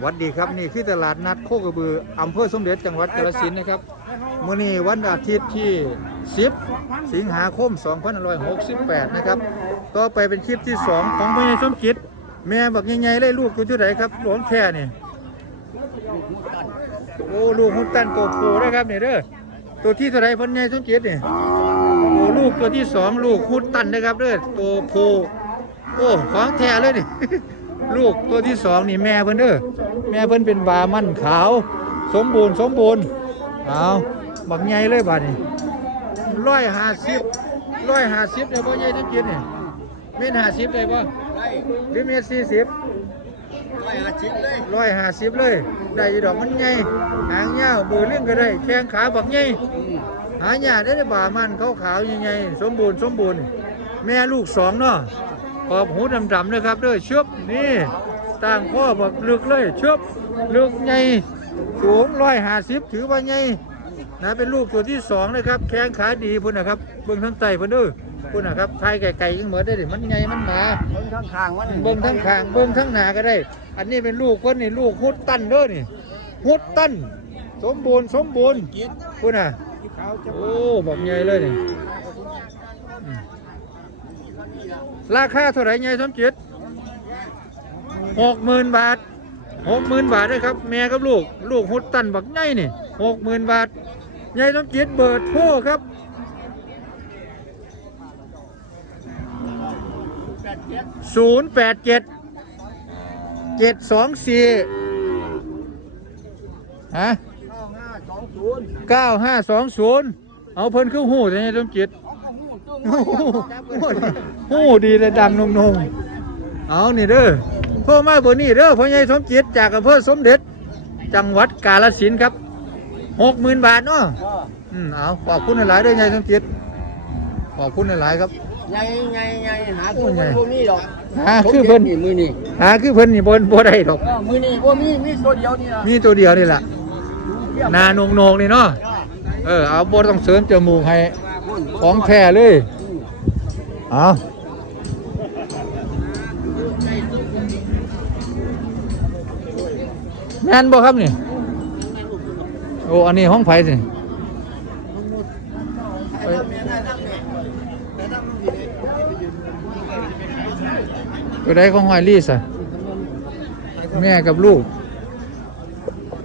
หวัดดีครับนี่คือตลาดนัดโคกระบืออำเภอสมเด็จจังหวัดกาฬสินธุ์นะครับมื้อนี้วันอาทิตย์ที่ 10 สิงหาคม2568 นะครับต่อไปเป็นคลิปที่ 2 ของพ่อใหญ่สมจิต แม่บักใหญ่ๆเลยลูกอยู่ที่ไหนครับหลวงแค่นี่โอ้ลูกหุ่นตันตัวโผนะครับนี่เด้อตัวที่เท่าไหรพ่อใหญ่สมจิตนี่โอ้ลูกตัวที่สองลูกหุ่นตันนะครับเด้อตัวโผโอ้ของแท้เลยนี่ ลูกตัวที่สองนี่แม่เพิ่นเด้อแม่เพิ่นเป็นบามันขาว สมบูรณ์สมบูรณ์เอาบักใหญ่เลยบาดนี้ร้อยห้าสิบร้อยห้าสิบเลยพ่อใหญ่สมจิตนี่เมตรห้าสิบเลยป่ะได้หรือเมตรสี่สิบร้อยห้าสิบเลยร้อยห้าสิบเลย ได้อยู่ดอกมันใหญ่หางยาวมือเลี้ยงก็ได้ แข้งขาบักใหญ่หาหยาได้บ่ามันขาวขาวๆใหญ่ๆสมบูรณ์สมบูรณ์ แม่ลูกสองเนาะ ขอบหูดำๆนะครับเด้อเชือบนี่ต่างข้อแบบลึกเลยเชือบลึกใหญ่สูงร้อยห้าสิบถือว่าใหญ่นะเป็นลูกตัวที่สองนะครับแข้งขาดีพุ่นนะครับเบิ่งทั้งไตพุ่นเด้อพุ่นนะครับไทยไก่ๆยังเหมือนได้ดิมันใหญ่มันหนาเบิ้งข้างข้างมันเบิ้งทั้งข้างเบิ้งทั้งหนาก็ได้ อันนี้เป็นลูกคนนี่ลูกฮุดตันเด้อนี่ฮุดตันสมบูรณ์สมบูรณ์กินคุณอะเขาจะโอ้บอกใหญ่เลยนี่อืม ราคาเท่าไหร่ใหญ่สมจิตหกหมื่นบาทหกหมื่นบาทเลยครับ แม่กับลูก ลูกฮุดตันบักใหญ่นี่หกหมื่นบาทใหญ่สมจิตเบิดโทรครับแปดเจ็ดศูนย์แปดเจ็ดเจ็ดสองสี่ฮะเก้าห้าสองศูนย์เก้าห้าสองศูนย์เอาเพิ่นคือหูใช่ไหมต้มจิต เขาก็หูจุ้งหูหูดีเลยดังนงนงเอานี่เด้อโทรมาเบอร์นี้เด้อพ่อใหญ่สมจิตจากอำเภอสมเด็จ จังหวัดกาฬสินธุ์ครับหกหมื่นบาทเนาะอืมเอาขอบคุณหลายๆเด้อใหญ่สมจิตขอบคุณหลายๆครับใหญ่ใหญ่ใหญ่หาตัวมันพวกนี้หรอกหาคือเพิ่นนี่มือนี่หาคือเพิ่นนี่บนบ่ได้ดอกเออมือนี่พวกมีมีตัวเดียวนี่ละมีตัวเดียวนี่แหละนานงนงๆนี่เนาะเออเอาบต้องเสริมจมูกให้ ของแท้เลยเอาแม่นบ่ครับนี่โอ้อันนี้ห้องไผ่สิไปตัวใดของหอยลี่สะแม่กับลูก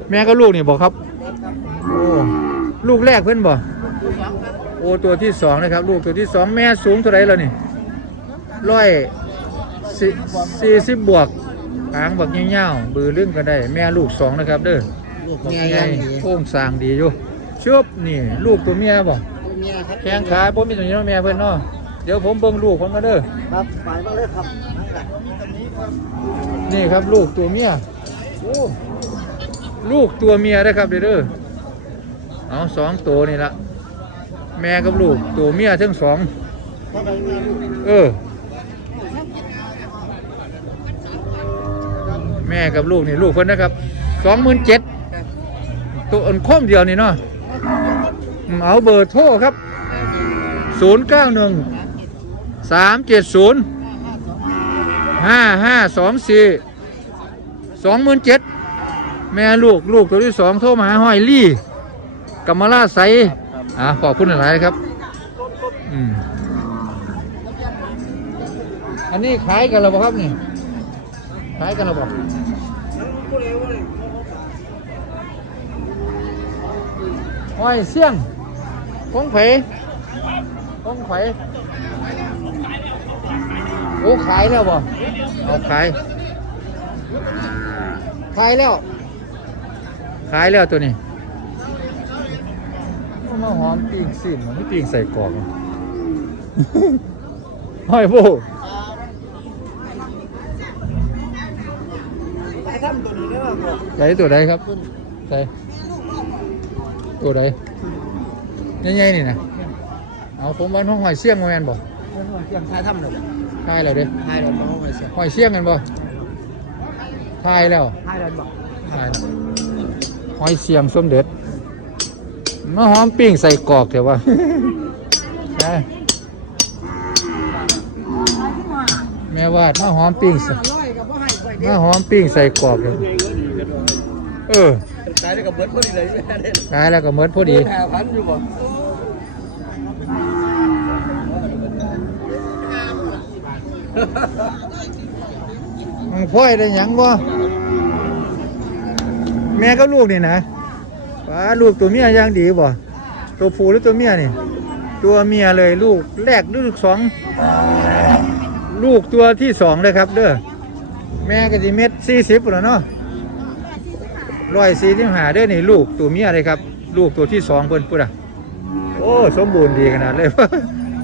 แม่กับลูกนี่บอกครับโอ้ลูกแรกเพื่อนบ่โอ้ตัวที่สองนะครับ ลูกตัวที่สองแม่สูงเท่าไหรแล้วนี่ร้อยสี่สี่สิบบวกหางบักเงี้ยวๆบือเรื่องก็ได้ แม่ลูกสองนะครับ เด้อลูกบักเมียใหยัญ่งดีโค้งสร้างดีอยู่ชึบนี่ ลูกตัวเมียบ่เมียครับแข้งขาผมมีตัวนี้เนาะแม่เพื่อนเนาะเดี๋ยวผมเบิ่งลูกผมมาเด้อครับไปมาเลยครับ นี่ครับลูกตัวเมียโอ้ลูกตัวเมียนะครับเด้อเด้อเอาสองตัวนี่ละ แม่กับลูก ตัวเมียทั้งสอง เออ แม่กับลูกนี่ลูกเพิ่นนะครับสองหมื่นเจ็ดตัวอันคมเดียวนี่เนาะเอาเบอร์โทรครับศูนย์เก้าหนึ่งสามเจ็ดศูนย์ห้าห้าสองสี่สองหมื่นเจ็ดแม่ลูกลูกตัวที่สองโทรมาหาห้อยลี่กัมมาลาไซ อ่าขอบคุณหลายๆครับ อืมอันนี้ขายกันแล้วบ่ครับนี่ขายกันแล้วบ่ห้อยเสี่ยงของไผของไผโอ้ขายแล้วบ่เอาขายขายแล้ว ขายแล้วตัวนี้ มาหอมปีงสิมมันปีงใส่กรอกอะห้อยโบไปทำตัวนี้ได้ไหมใส่ตัวใดครับใส่ตัวใดใหญ่ๆนี่นะเอาผมวันห้องหอยเสี่ยงมาแมนบ่เสียงทายทำเลยทายแล้วเด้ทายเราต้องไปเสียงหอยเสี่ยงกันบ่ทายแล้วทายเราบอกทายแล้วหอยเสียงสมเด็จ มาหอมปิ้งใส่กรอกเถอะวะนะอืแม่วาดมาหอมปิ้งใส่ร้อยกับว่าให้ไปมาหอมปิ้งใส่กรอบเลยเออขายได้กับเบิร์ดพอดีเลยแม่เด็ดขายแล้วก็เมิดพอดีแผ่พันอยู่บ่มึงพ่อยได้หยังบ่แม่กับลูกนี่นะ ป้าลูกตัวเมียย่างดีบ่ตัวผู้หรือตัวเมียนี่ ตัวเมียเลยลูกแรกลูกสองลูกตัวที่สองเลยครับ เด้อแม่ก็สิเม็ดสี่สิบแล้วเนาะร้อยสี่สิบห้าเด้อนี่ลูกตัวเมียเลยครับ ลูกตัวที่สองเพิ่นพุ่นอะโอ้สมบูรณ์ดีขนาดเลย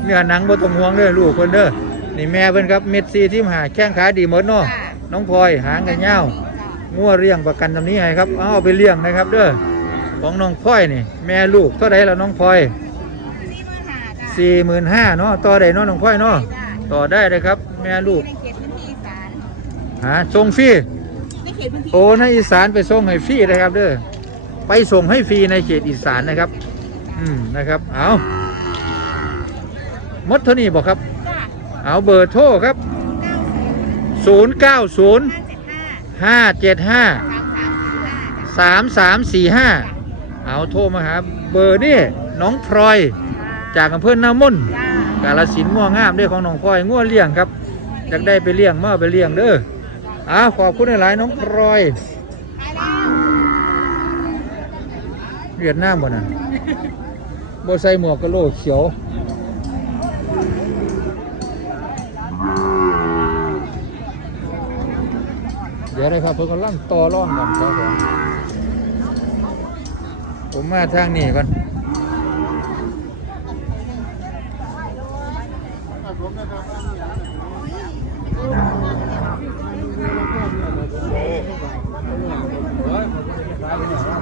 เนื้อหนังบ่ต้องห่วงเด้อลูกเพิ่นเด้อนี่แม่เพิ่นครับเม็ดสี่สิบห้าแข้งขาดีหมดเนาะน้องพลอยหางกันยาวงัวเลี้ยงประกันตำนี้ให้ครับเอาเอาไปเลี้ยงนะครับเด้อ ของน้องพลอยนี่ แม่ลูกเท่าใดแล้วน้องพลอยสี่หมื่นห้าเนาะต่อได้เนาะน้องพ่อยเนาะต่อได้เลยครับ แม่ลูกในเขตพื้นที่อีสานหาส่งฟรีในเขตพื้นที่โอ้ในอีสานไปส่งให้ฟรีนะครับเด้อไปส่งให้ฟรีในเขตอีสานนะครับ อืมนะครับเอาหมดเท่านี้บอกครับจ้าเอาเบอร์โทรครับ 0 9 0ห้า เอาโทรมาหาเบอร์นี่น้องพลอยจากอำเภอนามุ่นกาลสินง่วงามด้อของน้องพลอยง่วเลี้ยงครับอยากได้ไปเลี้ยงมาเอไปเลี้ยงเด้ออ้าขอบคุณหลายน้องพลอยเวียดนามบ่น่ะบ่ใส่หมวกกะโหลกเขียวเดี๋ยวนะครับเพิ่อนกำลังต่อร่องกันครับผม ผมมาทางนี้ก่อน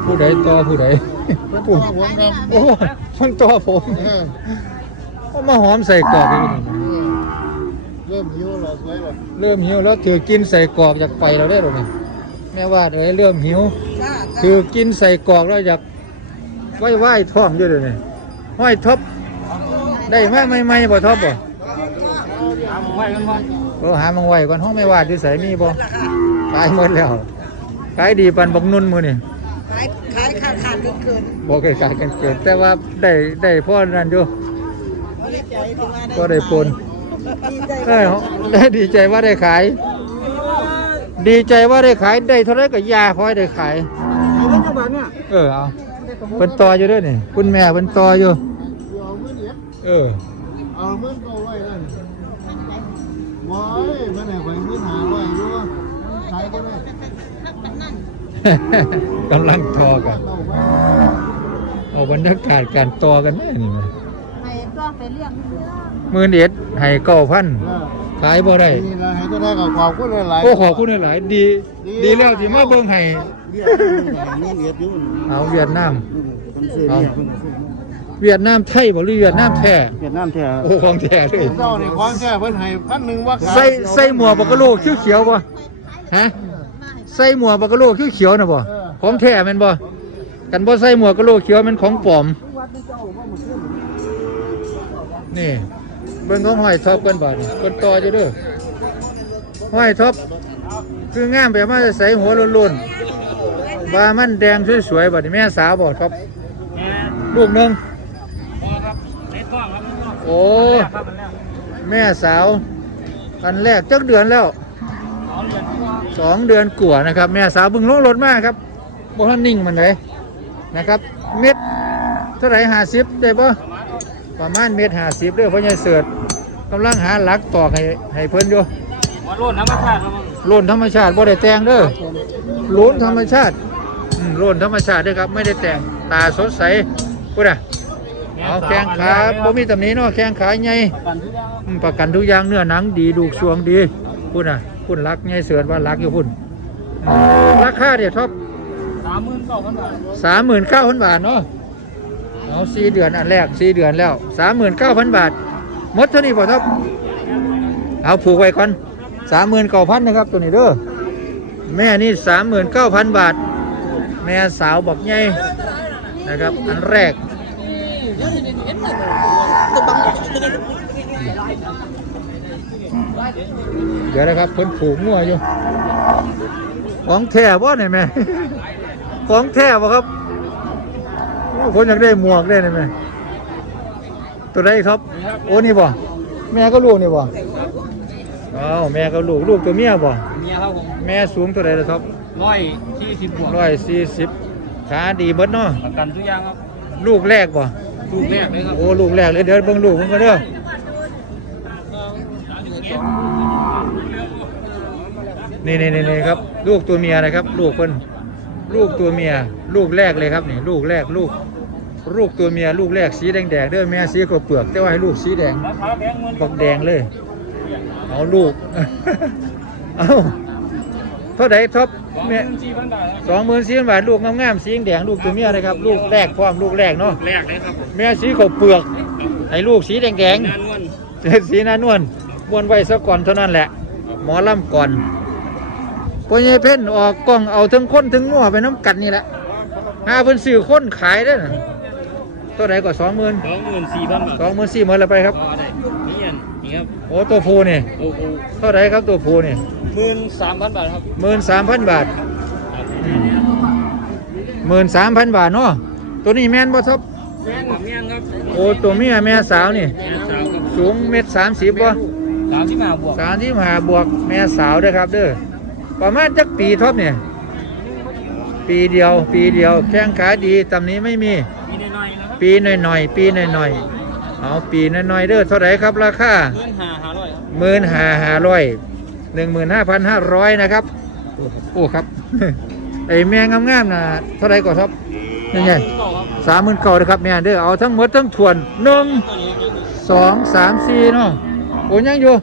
ผู้ใดต่อผู้ใดผู้โอ้มันต่อผมก็มาหอมใส่กรอบไปนี่เริ่มหิวแล้วสวยบ่เริ่มหิวแล้วถือกินใส่กรอกอยากไปเราได้หรือไงแม่วาดเอ้ยเริ่มหิวจ้าถือกินใส่กรอกแล้วอยาก ไหว้ไหว้ท้องอยู่เลยนี่ห้อยท็อปได้มาไม่ไม่ๆบ่ท็อปบ่ไว้กันบ่เออหามังไหว้ก่อนห้องไม่วาดอยู่ใส่มีบ่ขายหมดแล้วขายดีปันบักนุ่นมือนี่ขายขายขาดขาดเกินเกินบ่เคยขายกันเกินแต่ว่าได้ได้พ่อนั่นอยู่ดีใจที่ว่าได้ก็ได้ปนดีใจเอ้ยได้ดีใจว่าได้ขาย ดีใจว่าได้ขายได้เท่าไรก็ยาคอยได้ขายเอาเงินจังบาทเนี่ยเออเอา เป็นต่ออยู่ด้วยนี่คุณแม่เป็นต่ออยู่ เอาเงินเดียวเออ เอาเงินก็ไว้นั่นว้ายมันให้ข่อยเงินหาร้อยอยู่ขายก็ได้กำลังต่อกัน เอาไว้เอาบรรยากาศการต่อกันแม่นี่มาให้ก็ไปเรื่องเรื่องหมื่นเอ็ดให้เก้าพันเออขายบ่ได้ นี่ละให้ก็ได้ก็ขอบคุณหลายๆ โอ้ขอบคุณหลายๆดี ดีแล้วที่มาเบิ่งให้ เรียกนี่เรียกอยู่เอาเวียดนามคนซื้อเรียกคนซื้อเวียดนามไทยบ่หรือเวียดนามแท้เวียดนามแท้โอ้ของแท้เลยเจ้านี่ของแท้เพิ่นให้พันหนึ่งว่าขายใส่ใส่หมวกบักกะโลเขียวๆบ่ฮะใส่หมวกบักกะโลเขียวๆน่ะบ่ของแท้แม่นบ่กันบ่ใส่หมวกกะโลเขียวแมันของปลอมนี่เบิ่งของห้อยท็อปกันบาดนี่คนต่ออยู่เด้อห้อยท็อปคืองามแบบมาจะใส่หัวโล้นๆ บามันแดงสวยๆบาดนี่แม่สาวบ่ท็อปลูกหนึงโอ้ แม่สาวอันแรกจักเดือนแล้วสองเดือนกว่านะครับ แม่สาวเบึงลงรถมาครับบ่ทันนิ่งมันเลยนะครับ เม็ดเท่าไหร่ห้าสิบได้ปะประมาณเมตรห้าสิบเด้อพ่อใหญ่เสือดกำลังหาหลักตอกให้ให้เพิ่นอยู่มาโลดธรรมชาติมั้งโลนธรรมชาติบ่ได้แต่งเด้อโลนธรรมชาติ อืมโลนธรรมชาติด้อครับ ไม่ได้แต่งตาสดใสพุ่นน่ะเอาแข้งขาบ่มีตำหนิเนาะแข้งขาใหญ่กันทุกอย่างประกันทุกอย่างเนื้อหนังดีดูกสวงดีพุ่นน่ะพุ่นรักใหญ่เสือดว่ารักอยู่พุ่นราคาเดี๋ยวท็อปสามหมื่นเก้าพันบาทสามหมื่นเก้าพันบาทเนาะเอาสี่เดือนอันแรกสี่เดือนแล้วสามหมื่นเก้าพันบาทมดเท่านี้ป่ะครับเอาผูกไว้ก่อนสามหมื่นเก้าพันนะครับตัวนี้เด้อแม่นี่สามหมื่นเก้าพันบาท ม่สาวบอกใหญ่นะครับ อันแรกเดี๋ยวนะครับเพิ่นผูกงัวอยู่ของแท้บ่เนี่ยแม่ของแท้บ่ครับโอ้คนอยากได้หมวกได้เนี่ยแม่ตัวใดครับ โอ้นี่บ่แม่ก็ลูกนี่บ่อ้าวแม่ก็ลูกลูกตัวเมียบ่เมียครับผมแม่สูงตัวใดล่ะครับ ร้อยที่สิบบวกร้อยสี่สิบขาดีเบิดเนาะประกันทุกอย่างครับลูกแรกบ่ลูกแรกเลยครับโอ้ลูกแรกเลยเดี๋ยวเบิ่งลูกมันก็เด้อนี่นี่นี่นี่ครับ ลูกตัวเมียนะครับ ลูกเพิ่นลูกตัวเมีย ลูกแรกเลยครับนี่ลูกแรกลูก ลูกตัวเมีย ลูกแรกสีแดงแดงๆเด้อแม่สีก็เปลือกแต่ว่าให้ลูกสีแดงราคาแพงเงินบักแดงเลย เอาลูก เอาเท่าไหร่ท็อปสองหแม่มื่นสี่พันบาทครับสองหมื่นสี่พันบาทลูกงามๆสีแดงๆลูกตัวเมียนะครับลูกแรกพร้อมลูกแรกเนาะแรกเลยครับผมแม่สีเขาวเปลือกไอ้ลูกสีแดงแดงนานวลๆสีหน้านวลมวนไว้ซะก่อนเท่านั้นแหละ หมอลำก่อนพ่อใหญ่เพ่นออกกล้องเอาถึงคนถึงงัวไปน้ำกัดนี่แหละหาเพิ่นซื้อคนขายได้อน่ะตัวไหนก็สองหมื่นสองหมื่นสี่พันบาทสองหมื่นสี่หมื่นละไปครับก็ได้นี่อันนี่ครับโอ้ตัวผู้นี่โอ้โหเท่าไหรครับตัวผู้นี่ห มื่นสามพันบาทครับหมื่นสามพันบาทหมื่นสามพันบาทเนาะตัวนี้แม่นบ่ทับแม่กับเมียนครับโอ้ตัวเมียแม่สาวนี่แม่สาวครับสูงเม็ดสามสิบบ่สามที่มาบวกสามที่หาบวกแม่สาวเด้อครับเด้อประมาณจักปีทบเนี่ยปีเดียว ปีเดียวแข้งขาดีตำนี้ไม่มีมีน้อยๆนะครับปีหน่อยๆปีหน่อยๆเอาปีน้อยๆเด้อเท่าไหร่ครับราคาเงินหาหาร้อยครับหมื่นห้าห้าร้อย หนึ่งหมื่นห้าพันห้าร้อยนะครับ โอ้ครับไอแม่งามๆนะเท่าไหร่ก่อนครับยังไงต่อครับสามหมื่นเก่านะครับแม่เด้อเอาทั้งหมดทั้งทวนหนึ่งตัวนี้ครับสองสามสี่เนาะโอ้ยังอยู่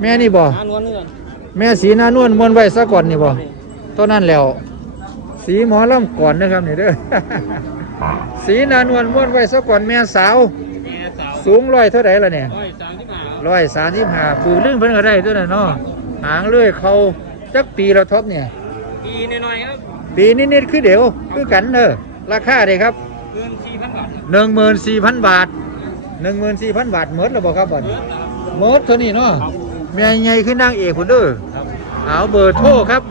แม่นี่บ่นานวลเนื่อนแม่สีหน้านวลมวนไว้ซะก่อนนี่บ่ตัวนั้นแล้ว สีหมอลำก่อนนะครับนี่เด้อสีหนานวลม้วนไว้ซะก่อนแม่สาวแม่สาว สูงร้อยเท่าไหร่ละเนี่ยร้อยสามที่มาครับร้อยสามสิบห้าปลูกลื่นเพิ่นก็ได้ตัวนั้นเนาะ หางเลื่อยเขาจักปีละท็อปเนี่ย ปีน้อยๆครับปีนิดๆคือเดี๋ยวคือกันเนอะราคาเด้ครับเงินสี่พันบาทครับหนึ่งหมื่นสี่พันบาทหนึ่งหมื่นสี่พันบาทหมดแล้วบ่ครับบ่เงินนะครับหมดเท่านี้เนาะแม่ใหญ่ขึ้นนางเอกพุ่นเด้อครับเอาเบอร์โทรครับ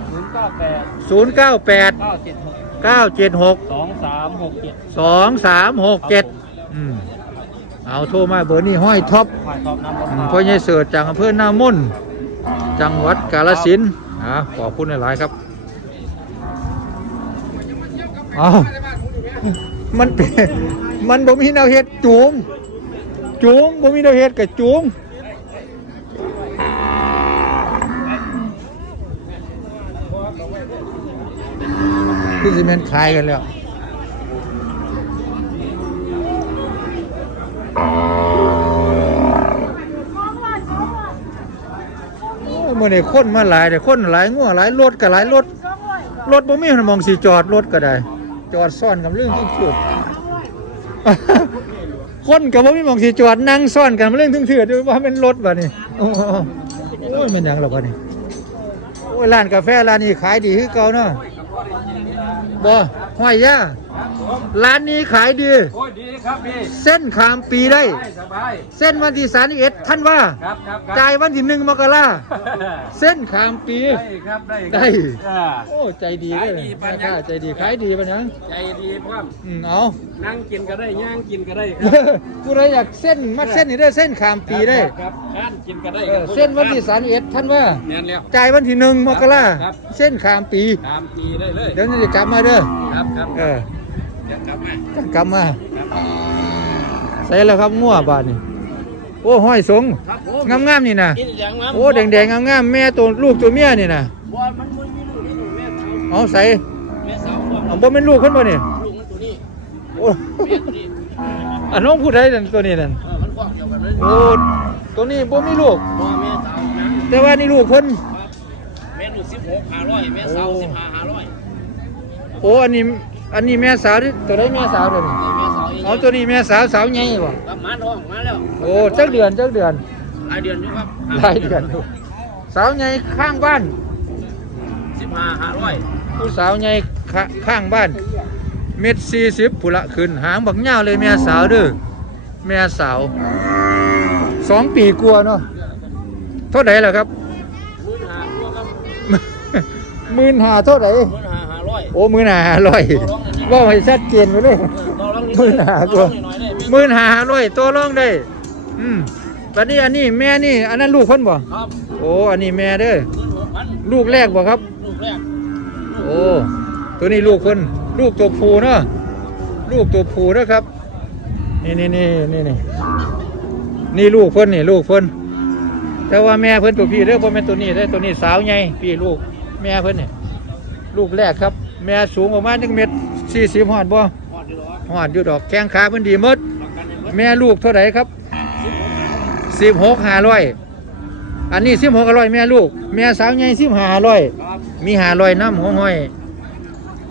ศูนย์เก้าแปด0 9 8เก้าเจ็ดหก9 7 6สองสามหกเจ็ด2 3 6 7อืมเอาโทรมาเบอร์นี้ห้อยท็อปฝ่ายตอบนำอืมพ่อใหญ่เสิร์ชจากอำเภอหน้ามุ่น จังหวัดกาฬสินธุ์อ่าขอบคุณหลายๆครับอ้าวมันเป็นมันบ่มีแนวเฮ็ดจูงจูงบ่มีแนวเฮ็ดกับจูงคือสิแม่นขายกันแล้ว มื่อนี้คนมาหลายแต่คนหลายงัวหลายรถก็หลายรถรถบ่มีมันมองสิจอดรถก็ได้ จอดซ่อนกับเรื่องที่สุดคนก็บ่มีมองสิจอดนั่งซ่อนกันเรื่องถึงเถื่อนว่าเป็นรถบ่นี่โอ้ยมันยังหรอกบ่นี่โอ้ยร้านกาแฟร้านนี้ขายดีคือเก่าเนาะบ่ห้อยย่า ร้านนี้ขายดี โอ้ยดีครับพี่เส้นขามปีได้ สบายเส้นวันที่31ท่านว่าครับครับครับจ่ายวันที่หนึ่งมกราเส้นขามปี ได้ครับได้ได้ อ่า โอ้ใจดีเลยขายดีปานยังค่าใจดีขายดีปะนังใจดีพร้อมอืมเอานั่งกินก็ได้ย่างกินก็ได้คกูเลยอยากเส้นมัดเส้นนี่ได้เส้นขามปีได้ครับข้านกินก็ได้เออเส้นวันที่สามเอ็ดท่านว่าเนียนแล้ว จ่ายวันที่หนึ่งมกราครับ เส้นขามปี ตามปีได้เลยเดี๋ยวนี้จะกลับมาเด้อ ครับครับเออเดี๋ ยวกลับมาจะกลับมาใส่แล้วครับงัวบาทนี่โอ้ห้อยสงครับผมงามๆนี่นะกินอย่างนั้นโอ้แดงๆงามๆแม่ตัวลูกตัวเมียนี่นะบอลมันมันมีลูกนี่ลูกแม่สาวเอาใส่แม่สาวบอลเอาบ่เป็นลูกขึ้นบ่นี่ลูกมันตัวนี้โอ้แม่ตัวนี้อันน้องพูดได้นั่นตัวนี้นั่นเออมันบอกเดียวกันเลยโอ้ตัวนี้บ่มีลูกพ่อแม่สาวนะแต่ว่านี่ลูกเพิ่นแม่ลูกสิบหกห้าร้อยแม่สาวสิบห้าห้าร้อยโอ้อันนี้ อันนี้แม่สาวที่ตัวได้แม่สาวเด้อนี่นี่แม่สาวเองเอาตัวนี้แม่สาวสาวใหญ่บ่กลับมาท้องมาแล้วโอ้จักเดือนจักเดือนหลายเดือนอยู่ครับหลายเดือนอยู่สาวใหญ่ข้างบ้านสิบห้าห้าร้อยผู้สาวใหญ่ข้าข้างบ้านเม็ดสี่สิบผู้ละขึ้นหางบักยาวเลยแม่สาวเด้อแม่สาวสองปีกลัวาเนาะท่าไหร่ล่ะครับหมื่นห้าตัวครับหมื่นหาเท่าไหร่หมื่นห้าห้า ร้อยโอ้หมื่นหาห้าร้อยว่าให้ชัดเจนไปเลยต่อรองหมื่นห้าตัวหน่อยได้หมื่นหาห้าร้อยตัวรองได้ อืมตอนนี้อันนี้แม่นี่ อันนั้นลูกคนบ่ครับโอ้อันนี้แม่เด้อหมื่นหกพันลูกแรกบ่ครับ ลูกแรกโอ้ตัวนี้ลูกคนลูกตัวผู้เนาะลูกตัวผู้เด้อครับ นี่นี่นี่นี่นี่นี่ลูกเพิ่นนี่ลูกเพิ่นแต่ว่าแม่เพิ่นตัวพี่เด้อบ่แม่นตัวนี้เด้อตัวนี้สาวใหญ่พี่ลูกแม่เพิ่นนี่ ลูกแรกครับ แม่สูงประมาณ1เมตร40ฮอดบ่พอดีหรอฮอดอยู่ดอกแข้งขาเพิ่นดีหมดประกันให้หมดแม่ลูกเท่าไหร่ครับ16 500อันนี้16 500แม่ลูก แม่สาวใหญ่15 500ครับมี500น้ำห้อย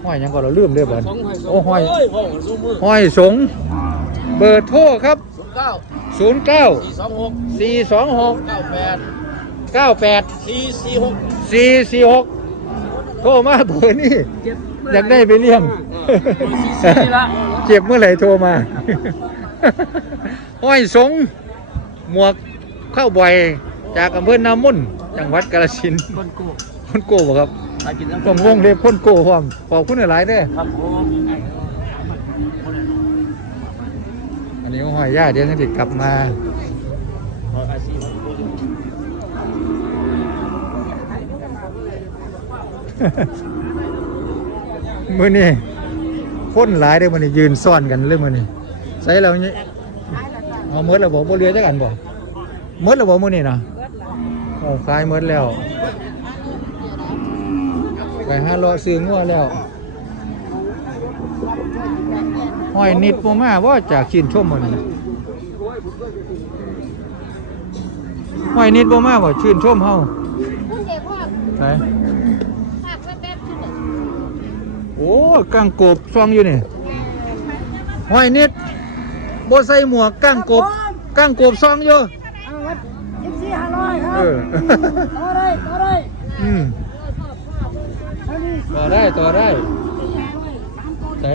ห้อยหยังก็เราลืมเด้อบัดสองให้สองโอ้ห้อยเฮ้ยพ่อของสู้มือห้อยสง เบอร์โทรครับศูนย์เก้า09สี่สองหก426เก้าแปด98สี่สี่หก446 โทรมาเบอร์นี้อยากได้ไปเลี้ยงนี่ละเจ็บเมื่อไหร่โทรมาห้อยสงหมวกเข้าบ่อยจากอำเภอนามุ่นจังหวัดกาฬสินธุ์คนกูพ่นโก้บ่ครับไปกินน้ำต้องวงเล็บพ่นโก้พร้อมขอบคุณหลายๆเด้อครับผมอันนี้ห้อยย่าเดี๋ยวจะกลับมา ขออาชีพของกู มื้อนี้คนหลายเด้อมื้อนี้ยืนซ่อนกันเลยมื้อนี้ใส่แล้วนี่เอาหมดแล้วบ่บ่เหลือจักอันบ่หมดแล้วบ่มื้อนี้น่ะโอ้ขายหมดแล้วไปหาเลาะซื้องัวแล้วห้อยนิดบ่มาว่าจากชื่นชมมื้อนี้ห้อยนิดบ่มาบ่ชื่นชมเฮาคุณเด็กว่าไหน ภาคแป๊บๆขึ้นเลย โอ้กังกบซองอยู่นี่ห้อยนิดบ่ใส่หมวกกังกบกังกบซองอยู่เอาวัดยี่สิบสี่ห้าร้อยครัเอบอต่อได้ต่อได้อืมเท่านี้ต่อได้ต่อได้ไหน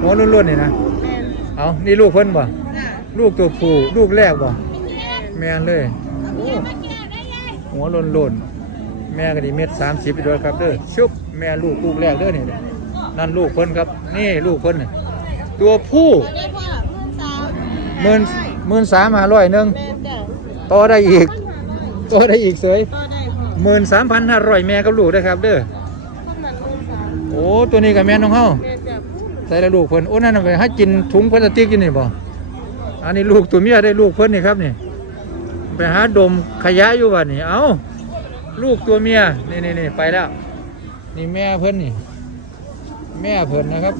หัวล้วนๆนี่นะเอานี่ลูกเพิ่นบ่ลูกตัวผู้ลูกแรกบ่แม่นเลยโอ้หัวล้นๆแม่ก็ดีเม็ดสามสิบด้วยครับเด้อชุบแม่ลูกลูกแรกเด้อนี่ นั่นลูกเพิ่นครับ นี่ลูกเพิ่นน่ะตัวผู้ได้พ่อเมื่อสามหมื่นหมื่นสามห้าร้อยหนึ่งแม่จ้ะต่อได้อีกต่อได้อีกเสยต่อได้พ่อหมื่นสามพันห้าร้อยแม่กับลูกนะครับเด้อต้องนั้นเมื่อสามโอ้ตัวนี้กับแม่น้องเฮาแม่จ้ะใส่แล้วลูกเพิ่นโอ้นั่นนะไปให้กินถุงพลาสติกอยู่นี่บ่อันนี้ลูกตัวเมียได้ลูกเพิ่นนี่ครับนี่ไปหาดมขยะอยู่บ้านนี่เอาลูกตัวเมียนี่นี่นี่ไปแล้ว นี่แม่เพิ่นนี่ แม่เพิ่นนะครับ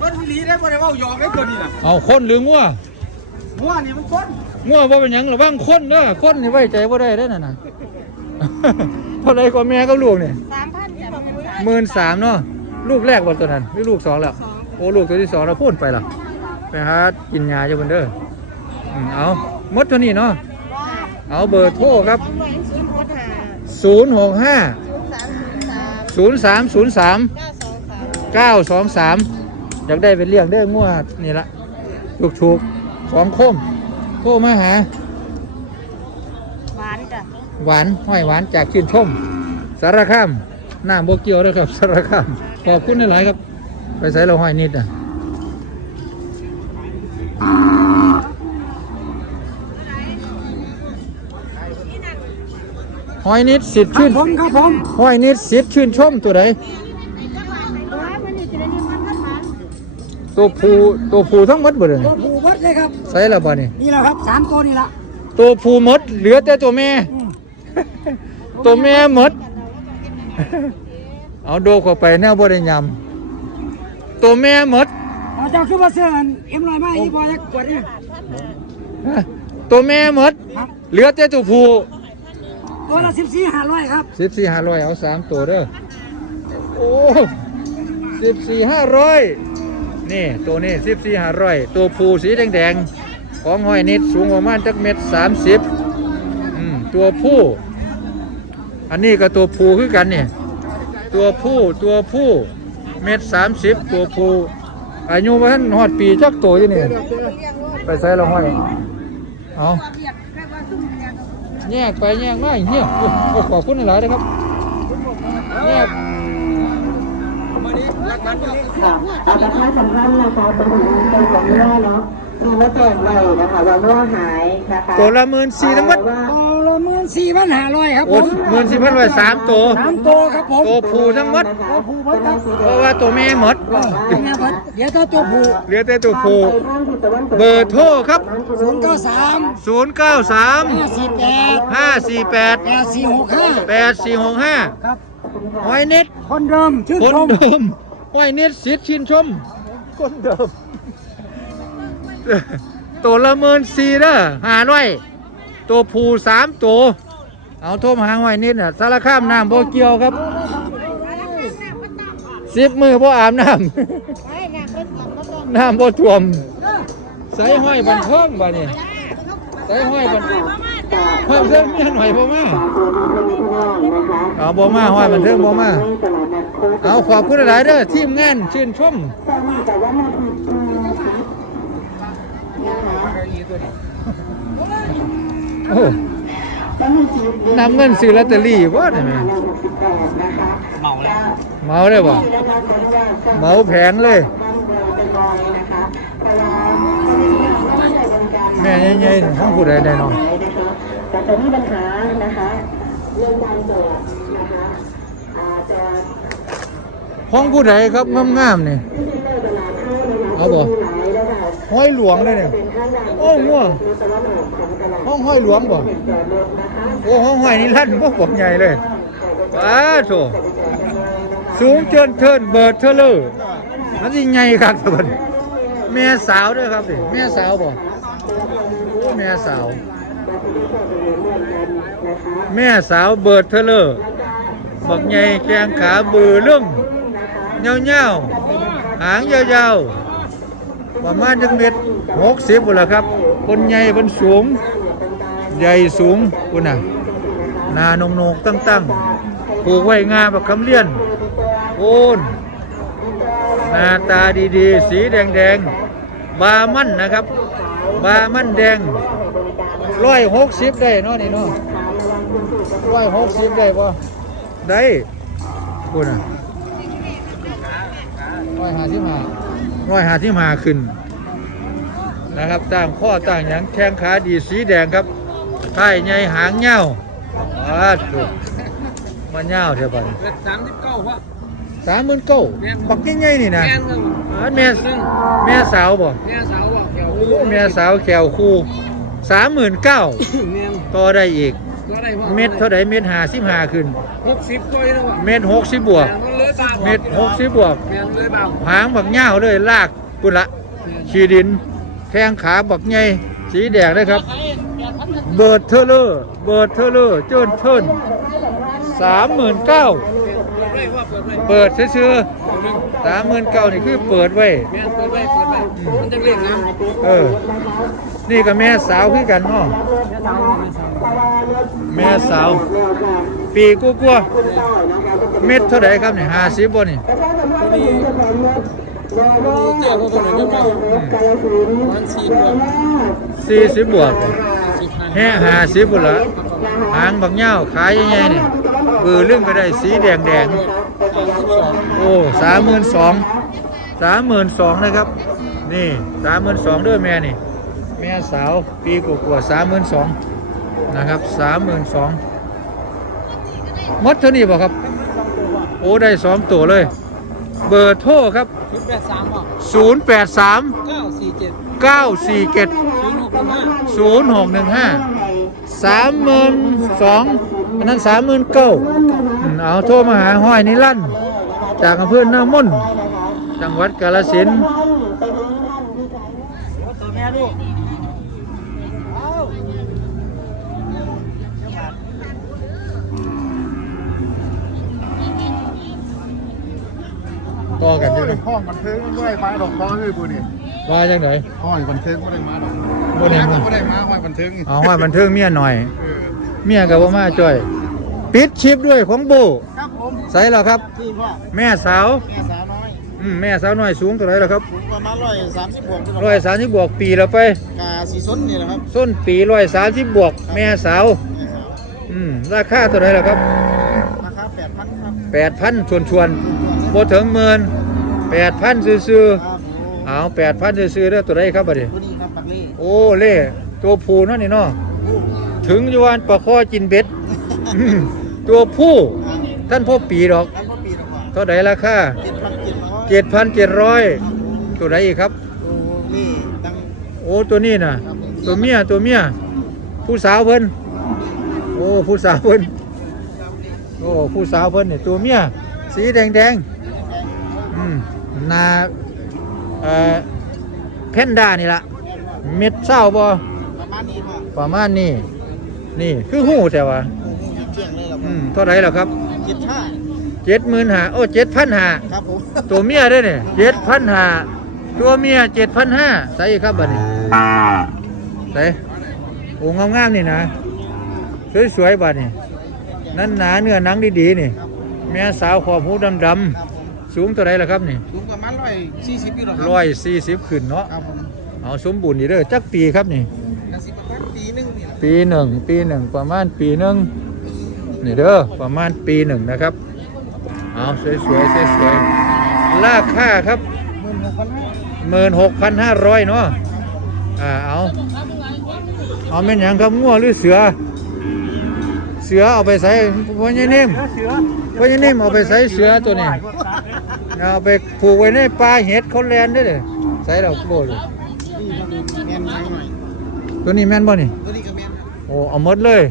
ต้นลีได้บ่ได้ว่าหยอกได้ตัวนี้น่ะเอาคนหรืองัวหัวนี่มันต้นงัวบ่เป็นหยังหระวังคนเด้อคนนี่ไว้ใจบ่ได้เด้อนั่นน่ะเท่าไรกว่าแม่กับลูกนี่สามพันหมื่นสามเนาะลูกแรกบ่ตัวนั้นหรือลูกสองแล้วโอ้ลูกตัวที่สองเราพูดไปและไปหากินยาอยู่บนเด้อเอามดเท่านี้เนาะเอาเบอร์โทรครับสองร้อย ศูนย์หกห้าศูนย์หกห้าศูนย์สามศูนย์สามศูนย์สามศูนย์สามเก้าสองสามเก้าสองสามอยากได้เป็นเลี้ยงเด้องวดนี่ละถูกถูกๆสองคมโทรมาหา หวานจ้ะหวานห้อยหวานจากชื่นชม สารคามน้ำโบเกียวด้วยครับ สารคามขอบคุณหลายๆครับ ไปใส่เราห้อยนิดอะ ห้อยนิดสิทธิ์ชื่นผมครับผมห้อยนิดสิทธิ์ชื่นชมตัวใดร้อยมันนี่จะได้เรียกมันกันมันตัวผู้ตัวผู้ทั้งหมดบ่เลยตัวผู้วัดเลยครับใส่และบ่นี่นี่แหละครับสามตัวนี่ละตัวผู้หมดเหลือแต่ตัวแม่ ตัวแม่หมด เอาโดเข้าไปแนวบ่ได้ยำตัวแม่หมดเอาเจ้าคือว่าเสื้อเอ็มลอยมาอีพอจะกดนี่ฮะตัวแม่หมดครับเหลือแต่ตัวผู้ ตัวละสิบสี่ห้าร้อยครับสิบสี่ห้าร้อยเอาสามตัวเด้อโอ้สิบสี่ห้าร้อยนี่ตัวนี้สิบสี่ห้าร้อยตัวผู้สีแดงๆของห้อยนิดสูงประมาณจักเม็ดสามสิบอืมตัวผู้ อันนี้ก็ตัวผู้คือกันเนี่ยตัวผู้ตัวผู้เม็ดสามสิบตัวผู้อายุมันหอดปีจักตัวอยู่นี่ไปใส่ละห้อยเอา แยกไปแยกมาเฮียโอ้โอ้ขอบคุณหลายๆนะครับแยกค่ะเอาประชาสัมพันธ์นะคะเป็นเป็นของย่อเนาะมีมาแจ้งไว้นะคะว่าย่อหายนะคะตัวละหมื่นสี่ทั้งหมดว่าละหมื่ นสี่พันห้าร้อยครับผโอ้มหมื่นสี่พันร้อยสามตัวสามโตครับผมตัวผู้ทั้งหมดนะคะเป็นราศีเพราะว่าตัวแม่หมดเป็นไงครับเดี๋ยวถ้าตัวผู้เหลือแต่ตัวผู้ข้างทิศตะวันตกเบอร์โทรครับ ศูนย์เก้าสามศูนย์เก้าสามห้าสี่แปดห้าสี่แปดแปดสี่หกห้าแปดสี่หกห้าครับ หอยเน็ต คนเดิมชื่อคนชมเดิมหอยเน็ตสิทธิ์ชินชม คนเดิม ตัวละหมื่นสี่เด้อห้าร้อย ตัวผู้สามตัว เอาโทรมาหาหอยเน็ตน่ะสารข้ามน้ำบ่เกี่ยวครับสิบมือบ่อาบน้ำไอ้เนี่ยเป็นของก็ต้องน้ำบ่ท่วม ใส่ห้อยบันเทิงบ่นี่ใส่ห้อยบันเพิ่มเทิงเมียหน่อยบ่มาจากตัวที่เป็นพี่น้องนะคะเอาบ่มาห้อยบันเทิงบ่มาให้ตลาดนัดโคกเอาขอบคุณหลายๆเด้อทีมงานชื่นชม โอ้นำเงินซื้อลอตเตอรี่บ่ได้แม่เราหกสิบแปดนะคะเมาแล้วเมาได้บ่ที่นะคะขออนุญาตสั่งเมาแผงเลยข้างเดินไปก่อนนะคะแต่ว่าไม่ได้ใช้บริการแม่ใหญ่ๆของผู้ใดได้เนาะนะคะแต่จะมีปัญหานะคะเรื่องการตรวจนะคะอาจจะของผู้ใดครับงามๆนี่ที่ดินในตลาดเข้านะคะเอาบ่มี ห้อยหลวงเลยเนี่ยโอ้ง่วห้องห้อยหลวงบ่เห็นจอดรถนะคะโอ้ห้องห้อยนี่ลั่นบ่ปกใหญ่เลยว้าโถสูงเจินเทินเบิดเทเลอร์มันสิใหญ่คักเพิ่นแม่สาวด้อครับนี่แม่สาวบ่โอ้แม่สาว แม่สาวเบิดเทเลอร์บักใหญ่แข้งขาบือเรื่องเงาๆหางยาวๆ ประมาณจังเม็ดหกสิบพุ่นละครับคนใหญ่คนสูง ใหญ่สูงพุ่นน่ะหน้านงนกๆตั้งๆผูกไว้งาแบบคำเลี้ยนโอนหน้าตาดีๆ สีแดงๆ บามันนะครับ บามันแดงร้อยหกสิบได้เนาะนี่เนาะร้อยหกสิบได้ปะได้พุ่นน่ะร้อยห้าสิบห้า ร้อยห้าสิบห้าขึ้นนะครับต่างข้อต่างหยังแข้งขาดีสีแดงครับท้ายใหญ่หางเงาว้าสุดมันเงาเท่าไหร่สามสิบเก้าว่าสามหมื่นเก้าปักใหญ่ๆนี่นะแม่นครับอันแม่แม่สาวบ่แม่สาวว่าแถวโอ้แม่สาวแขวคู่สามหมื่นเก้าแม่นต่อได้อีกตัวได้พ่อ เม็ดเท่าไดเม็ดห้าสิบห้าขึ้นหกสิบตัวนี่นะเม็ดหกสิบบวกแม่นมันเลยบาปเม็ดหกสิบบวกแม่นเลยบาปหางบักเงาเลยลากกุละชีดินแข้งขาบักใหญ่สีแดงเลยครับ เบิร์ดเทอร์เลอร์เบิร์ดเทอร์เลอร์เจิ้นเทินสามหมื่นเก้าเปิดไว้ว่าเปิดไว้เปิดซื้อสามหมื่นเก้านี่คือเปิดไว้แม่นเปิดไว้เปิดไว้มันจะเรียกนะเออ นี่ก็แม่สาวคือกันเนาะแม่สาว ปีกลัวๆเม็ดเท่าไหร่ครับนี่ห้าสิบบนี่ยวกับคนอื่นก็มันสี่ตัวสี่สิบบวกแห่ห้าสิบบุละหางบักเงาขายยังไงนี่เบือเรื่องก็ได้สีแดงแดงโอ้สามหมื่นสองสามหมื่นสองนะครับ นี่สามหมื่นสองเด้อแม่นี่ สาวปีกว่าสามหมื่นสองนะครับสามหมื่นสองมดเท่านี้บ่ครับ โอ้ได้สองตัวเลย เบอร์โทรครับชุดแปดสามอะ0 8 3เก้าสี่เจ็ด9 4 7ศูนย์หกหนึ่งห้า0 6 1 5สามหมื่นสองอันนั้นสามหมื่นเก้าเอาโทรมาหาห้อยนิรันดร์จากอำเภอหน้ามุ่นจังหวัดกาฬสินธุ์ ต่อกันอยู่เลยห้องบันเทิงมันด้วยมาดอกคอคือบุนี่ว่าจังไหนห้องบันเทิงไม่ได้มาดอกบ่ได้มาไม่ได้มาห้องบันเทิงเอาห้อยบันเทิงเมียหน่อยเออเมียกับว่ามาจ่อย ปิดชิปด้วยของโบครับผมใส่แล้วครับคือพ่อแม่สาวแม่สาวน้อยอืมแม่สาวน้อยสูงเท่าไหร่แล้วครับผมประมาณร้อยสามสิบหกร้อยสามสิบบวกปีแล้วไปกาสีส้นนี่แหละครับส้นปีร้อยสามสิบบวก แม่สาวอืมราคาเท่าไหร่แล้วครับราคาแปดพันครับแปดพันชวนชวนๆ บ่ถึงหมื่นแปดพันซื่อครับๆเอาแปดพันซื่อๆเด้อตัวใดครับบัดนี้ตัวนี้ครับปักเล่โอ้เล่ตัวผู้เนั่นนี่เนาะถึงอยู่วันปลาคอกินเบ็ดอืมตัวผู้ท่านพ่อปีดอกอันพ่อปีละกว่าเท่าใดราคาเจ็ดพันเจ็ดร้อยเจ็ดพันเจ็ดร้อยตัวไหนอีกครับตัวเล่ดังโอ้ตัวนี้น่ะตัวเมียตัวเมียผู้สาวเพิ่นโอ้ผู้สาวเพิ่นโอ้ผู้สาวเพิ่นนี่ตัวเมียสีแดงแดงๆ อืมหนาเอ่อเพนด้านี่ละเม็ดเศร้าบ่ประมาณนี้ครับประมาณนี้นี่คือหูแต่ว่าโอ้โหเจียงเลยเหรอคอืรับมเท่าไหรแล้วครับเจ็ดห้าเจ็ดหมื่นหาโอ้เจ็ดพันหาครับผมตัวเมียได้เนี่ยเจ็ดพันหาตัวเมียเจ็ดพันห้าใส่ครับบัดนี้ใส่โอ้งามๆนี่นะสวยๆบัดนี้นั่นหนาเนื้อหนังดีๆนี่ แม่สาวขอบหูดำครับผมๆ สูงเท่าไหรแล้วครับนี่สูงประมาณร้อยสี่สิบอยู่หรอครัร้อยสี่สิบขึ้นเนาะครับผมเอาสมบูรณ์ดีเด้อจักปีครับนี่กสิประมาณปีหนึงนี่แหละปีหนึ่งปีหนึ่งประมาณปีหนึ่งนี่เด้อประมาณปีหนึ่งนะครับเอาสวยสวยสวยสวยๆราคาครับหมื่นหกพันห้าหมื่นหกพันห้าร้อยเนาะอ่าเอาเอาเป็นอย่างครับงัวหรือเสือ เสือเอาไปใส่พญานิ่มพญานิ่มเอาไปใส่เสือตัวนี้ เอาไปผูกไว้ในปลาเห็ดเขาแลนได้เลยใส่เราโบเลยนี่ครับแมนหน่อยหน่อยตัวนี้แม่นบ่นี่ ตัวนี้ก็แมนครับโอ้เอาหมดเลย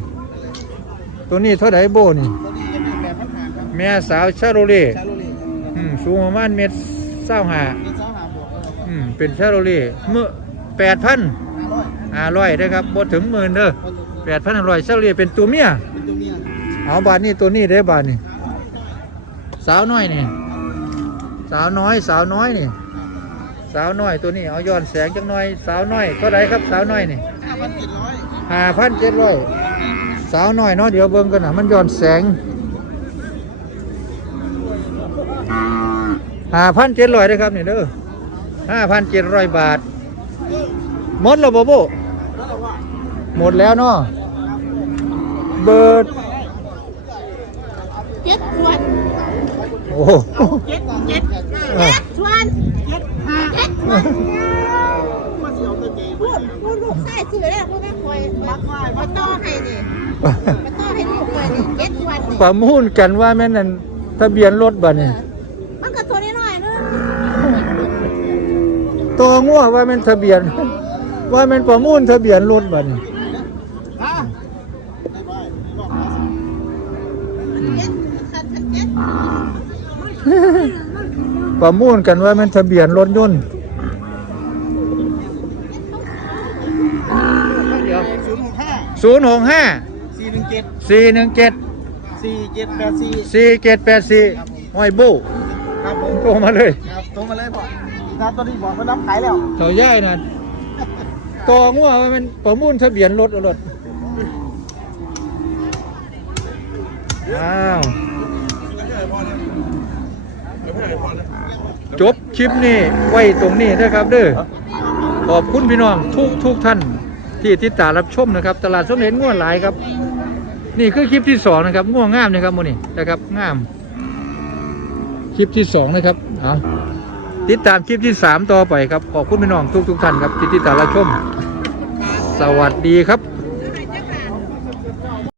ตัวนี้เท่าไหร่โบนี่ ตัวนี้ก็มีแบบพันหาครับแม่สาวชาโรเล่ชาโลเล่ครับอืมสูงประมาณเมตรเศร้าหาเป็นสาวหาบวกแล้วครับอืมเป็นชาโรเล่เมื่อแปดพันห้าร้อยห้าร้อยได้ครับบ่ถึงหมื่นเด้อแปดพันห้าร้อยชาโรเล่เป็นตัวเมีย เป็นตัวเมียเอาบาทนี่ตัวนี้ได้บาทนี่สาวน้อยนี่ สาวน้อย สาวน้อยนี่ สาวน้อยตัวนี้เอาย้อนแสงจังน้อย สาวน้อยเท่าไหรครับสาวน้อยนี่ห้าพันเจ็ดร้อยห้าพันเจ็ดร้อยสาวน้อยเนาะเดี๋ยวเบิ่งกันนะมันย้อนแสงห้าพันเจ็ดร้อยได้อครับนี่เด้อห้าพันเจ็ดร้อยบาทหมดแล้วบ่โบหมดแล้วเนาะเบิร์ดเจ็ดชวนโอ้โหเจ็ดเจ็ดเจ็ดชวนเจ็ดห้าเจ็ดชวนพูดพูดลูกใต้ซื้อแล้วพูดไม่คอยมาคอยมาต่อให้นี่มาต่อให้ลูกคอยนี่เจ็ดชวนนี่ประมูลกันว่าแม่นนั่นทะเบียนรถบัดนี่มันก็ตัวนี้หน่อยนึงตัวงัวว่าแม่นทะเบียน ว่าแม่นประมูลทะเบียนรถบัดนี่เจ็ดสันสันเจ็ด ประมูลกันว่าแม่นทะเบียนรถยนต์เดี๋ยวศูนย์หกห้าศูนย์หกห้าสี่หนึ่งเจ็ดสี่หนึ่งเจ็ดสี่เจ็ดแปดสี่สี่เจ็ดแปดสี่ห้อยบูครับผมโทรมาเลยครับโทรมาเลยบอกถ้าตัวนี้บอกว่ารับขายแล้วเต่าย่ายนั่นตัวงัวว่าแมันประมูลทะเบียนรถเอารถอ้าว จบคลิปนี้ไว้ตรงนี้นะครับเด้อขอบคุณพี่น้องทุกทุกท่านที่ติดตามรับชมนะครับ ตลาดสมเด็จง่วหลายครับ นี่คือคลิปที่สองนะครับง่วงามนะครับโมนี่นะครับงาม คลิปที่สองนะครับเอาติดตามคลิปที่สามต่อไปครับขอบคุณพี่น้องทุกทุกท่านครับที่ติดตามรับชม สวัสดีครับ